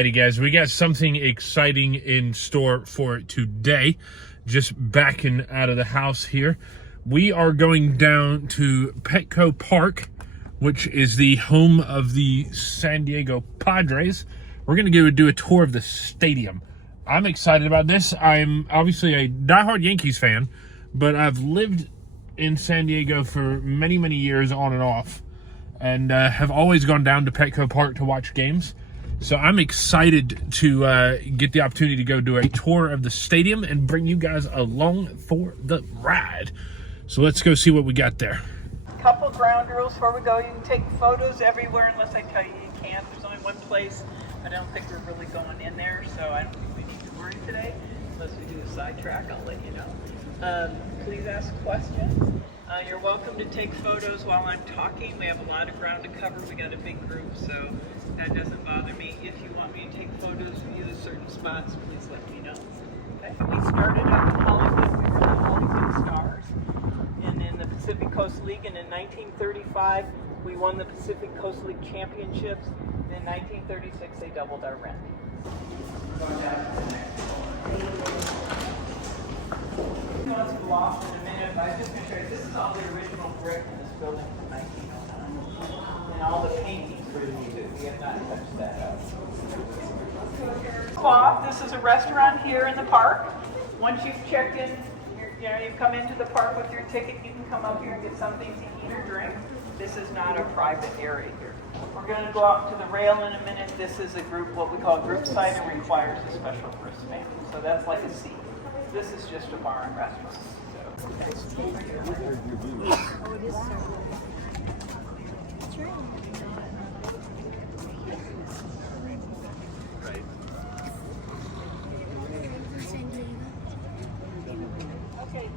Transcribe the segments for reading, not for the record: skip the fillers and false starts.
Alrighty guys, we got something exciting in store for today. Just backing out of the house here. We are going down to Petco Park, which is the home of the San Diego Padres. We're going to go do a tour of the stadium. I'm excited about this. I'm obviously a diehard Yankees fan, but I've lived in San Diego for many, many years on and off, and have always gone down to Petco Park to watch games. So I'm excited to get the opportunity to go do a tour of the stadium and bring you guys along for the ride. So let's go see what we got there. Couple ground rules before we go. You can take photos everywhere unless I tell you you can't. There's only one place. I don't think we're really going in there, so I don't think we need to worry today. Unless we do a sidetrack, I'll let you know. Please ask questions. You're welcome to take photos while I'm talking. We have a lot of ground to cover. We got a big group, so that doesn't bother me. If you want me to take photos of you at certain spots, please let me know. Okay. We started up in Hollywood. We were the Hollywood Stars. And in the Pacific Coast League, and in 1935, we won the Pacific Coast League Championships. In 1936, they doubled our rent. Going down to the next one. Let's go off in a minute. I was just going to show you, this is all the original brick in this building from 1909. And all the paintings were new. We have not touched that up. Bob, this is a restaurant here in the park. Once you've checked in, you've come into the park with your ticket, you can come up here and get something to eat or drink. This is not a private area here. We're going to go out to the rail in a minute. This is a group, what we call a group site, and requires a special wristband. So that's like a seat. This is just a bar and restaurant. Okay,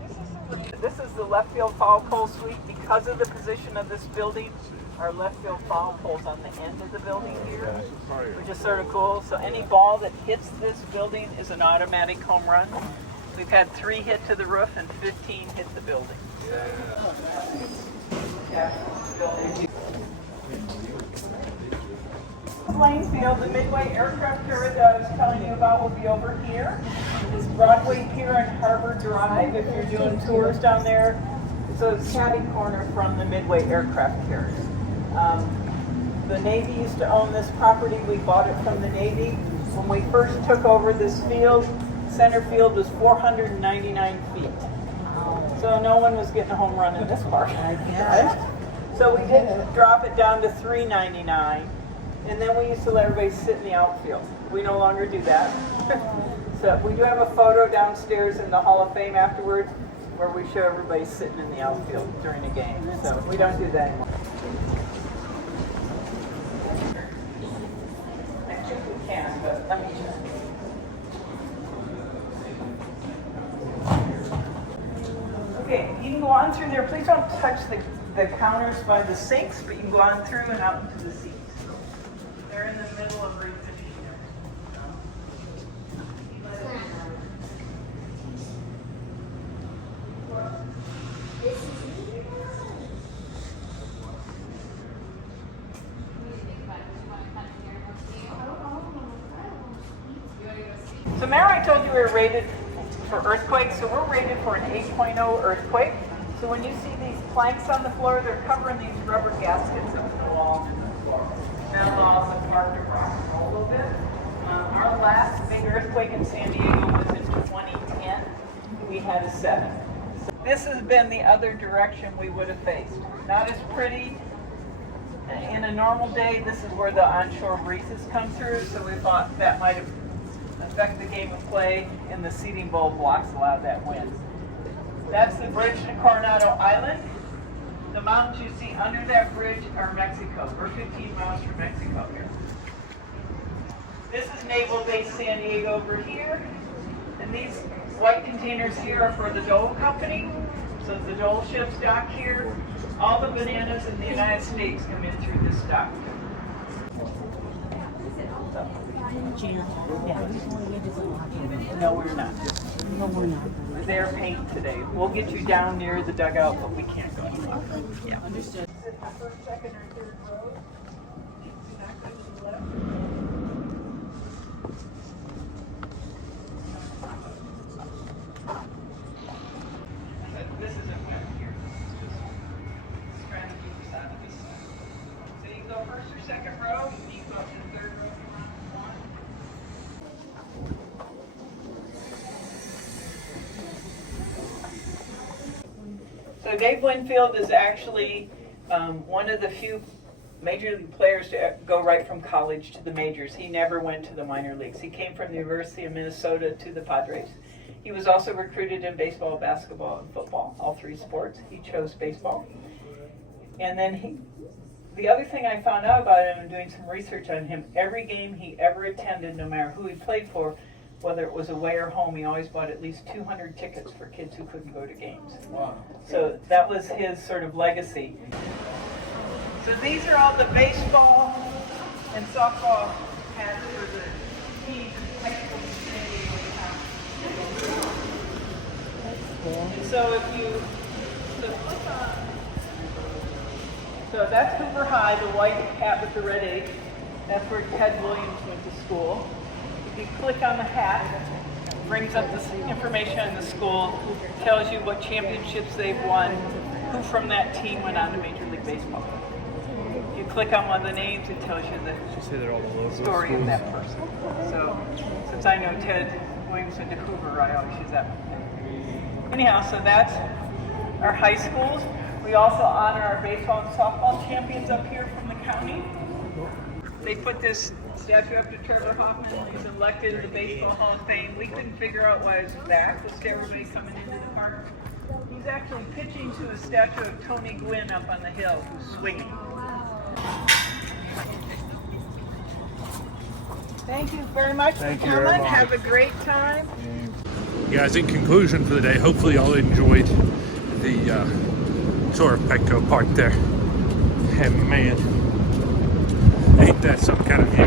this is the left field foul pole suite. Because of the position of this building, our left field foul pole's on the end of the building here, which is sort of cool. So any ball that hits this building is an automatic home run. We've had 3 hit to the roof and 15 hit the building. Playing field, the Midway aircraft carrier that I was telling you about will be over here. It's Broadway Pier and Harbor Drive. If you're doing tours down there, it's a caddy corner from the Midway aircraft carrier. The Navy used to own this property. We bought it from the Navy. When we first took over this field, center field was 499 feet. So no one was getting a home run in this park. So we did drop it down to 399. And then we used to let everybody sit in the outfield. We no longer do that. So we do have a photo downstairs in the Hall of Fame afterwards where we show everybody sitting in the outfield during a game. So we don't do that anymore. I think we can, but let me check. Okay, you can go on through there. Please don't touch the counters by the sinks, but you can go on through and out into the seats. They're in the middle of refinishing. So Mary, I told you we were rated for earthquakes, so we're rated for an 8.0 earthquake. So when you see these planks on the floor, they're covering these rubber gaskets up the wall and the floor. That'll also mark the rock a little bit. Our last big earthquake in San Diego was in 2010. We had a 7. So this has been the other direction we would have faced. Not as pretty. In a normal day, this is where the onshore breezes come through, so we thought that might have affect the game of play, and the seating bowl blocks a lot of that wind. That's the bridge to Coronado Island. The mountains you see under that bridge are Mexico. We're 15 miles from Mexico here. This is Naval Base San Diego over here. And these white containers here are for the Dole Company. So the Dole ships dock here. All the bananas in the United States come in through this dock. No, we're not. No, we're not. We're there paint today. We'll get you down near the dugout, but we can't go anymore. Yeah. Understood. First, second, or third row. Dave Winfield is actually one of the few major league players to go right from college to the majors. He never went to the minor leagues. He came from the University of Minnesota to the Padres. He was also recruited in baseball, basketball, and football, all three sports. He chose baseball. And then the other thing I found out about him and doing some research on him, every game he ever attended, no matter who he played for, whether it was away or home, he always bought at least 200 tickets for kids who couldn't go to games. Wow. So that was his sort of legacy. So these are all the baseball and softball hats for the teams in high school in San Diego Padres. And so if you click on, so that's Hoover High, the white hat with the red H. That's where Ted Williams went to school. If you click on the hat, it brings up this information on the school, tells you what championships they've won, who from that team went on to Major League Baseball. If you click on one of the names, it tells you the story of that person. So since I know Ted Williams went to Hoover, I always use that one. Anyhow, so that's our high schools. We also honor our baseball and softball champions up here from the county. They put this statue up to Trevor Hoffman. He's elected to the Baseball Hall of Fame. We couldn't figure out why his back was to everybody coming into the park. He's actually pitching to a statue of Tony Gwynn up on the hill, who's swinging. Thank you very much for coming. Have a great time. Guys, in conclusion for the day, hopefully y'all enjoyed the tour of Petco Park there. And man, ain't that some kind of view.